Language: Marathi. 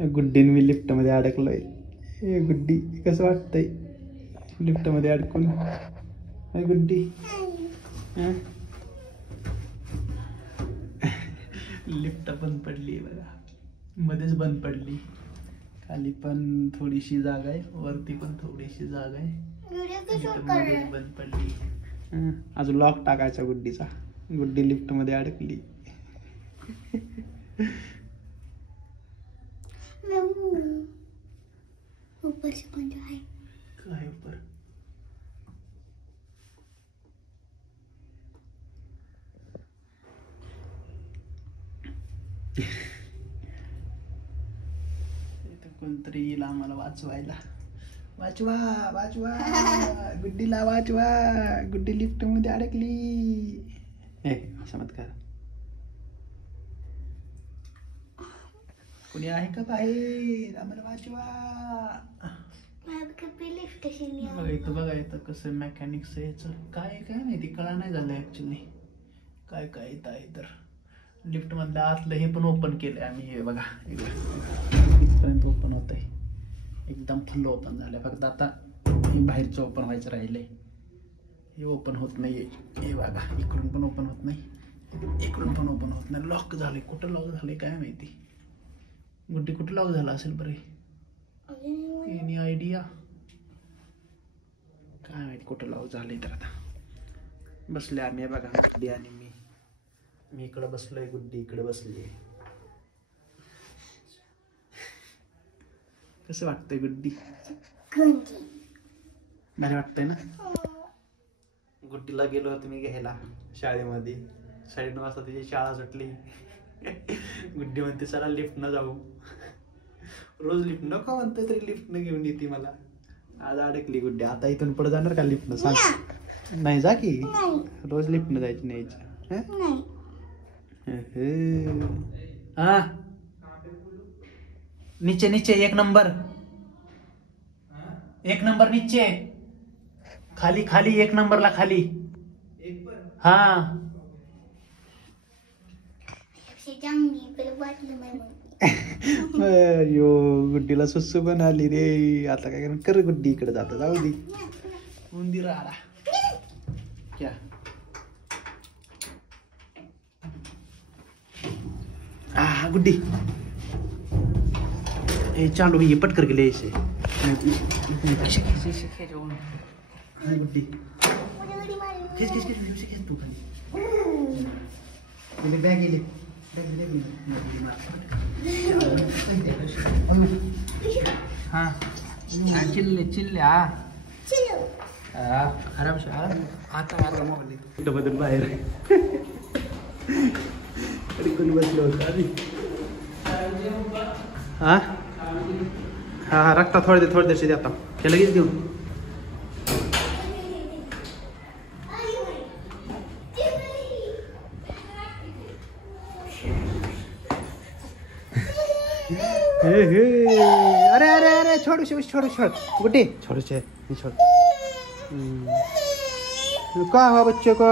गुड्डीन मी लिफ्ट मध्ये अडकलोय. हे गुड्डी कसं वाटतंय लिफ्ट मध्ये अडकून? गुड्डी लिफ्ट बंद पडली बघा, मध्येच बंद पडली. खाली पण थोडीशी जागा आहे, वरती पण थोडीशी जागा आहे, मध्येच बंद पडली. अजून लॉक टाकायचा गुड्डीचा. गुड्डी लिफ्ट मध्ये अडकली. ऊपर से बंद है काय ऊपर? कोणतरी येईल आम्हाला वाचवायला. वाचवा वाचवा गुड्डीला वाचवा, गुड्डी लिफ्ट मध्ये अडकली. असं मत कर. कोणी आहे का बाहेर? आम्हाला वाचवा. बघा इथं, बघा इथं कसं मेकॅनिक्स यायचं काय काय माहिती, कळा नाही झालं ऍक्च्युली काय काय येत आहे. तर लिफ्ट मधलं आतलं हे पण ओपन केलंय आम्ही. हे बघा इथपर्यंत ओपन होत आहे, एकदम फुल ओपन झालंय. फक्त आता हे बाहेरचं ओपन व्हायचं राहिलंय, हे ओपन होत नाहीये. हे बघा इकडून पण ओपन होत नाही, इकडून पण ओपन होत नाही. लॉक झालंय. कुठं लॉक झालंय काय माहिती. गुड्डी कुठं लॉक झाला असेल बरे? Any idea? काय माहिती कुठं लॉक झालंय. तर आता बसले आम्ही बघा, गुड्डी आणि मी इकडे बसलोय, गुड्डी इकडे बसली. कसं वाटतंय गुड्डी? भारी वाटतंय ना? गुड्डीला गेलो होतो मी घ्यायला शाळेमध्ये. 9:30 वाजता तिची शाळा सुटली. गुड्डी म्हणते चला लिफ्ट न जाऊ. रोज लिफ्ट नको म्हणते तरी लिफ्ट न घेऊन येते मला. आज अडकली गुड्डी. आता इथून पुढे जाणार का लिफ्ट न? सांग. नाही जा की, रोज लिफ्ट न जायची नाही. हाँ नीचे नीचे 1 नंबर, 1 नंबर नीचे, खाली खाली 1 नंबरला खाली. हाँ यो गुड्डीला सुसू पण आली रे. आता काय कर, गुड्डी इकडे जाता जाऊ दे. उंदीर आला क्या? गुड्डी ए चालू ये पट करके ले इसे. गुड्डी खींच खींच खींच खींच तू खाली बैग ले हाँ चिल्ले चिल्ले आराम से आता आराम बदल बाहेर कोणी बसलं होतं आधी. हाँ हाँ रखता थोड़ी देर से जाता क्या लगेच देऊ. अरे अरे अरे छोड़ छोड़ छोड़ गुड्डी छोड़ छोड़. क्या हुआ बच्चे को?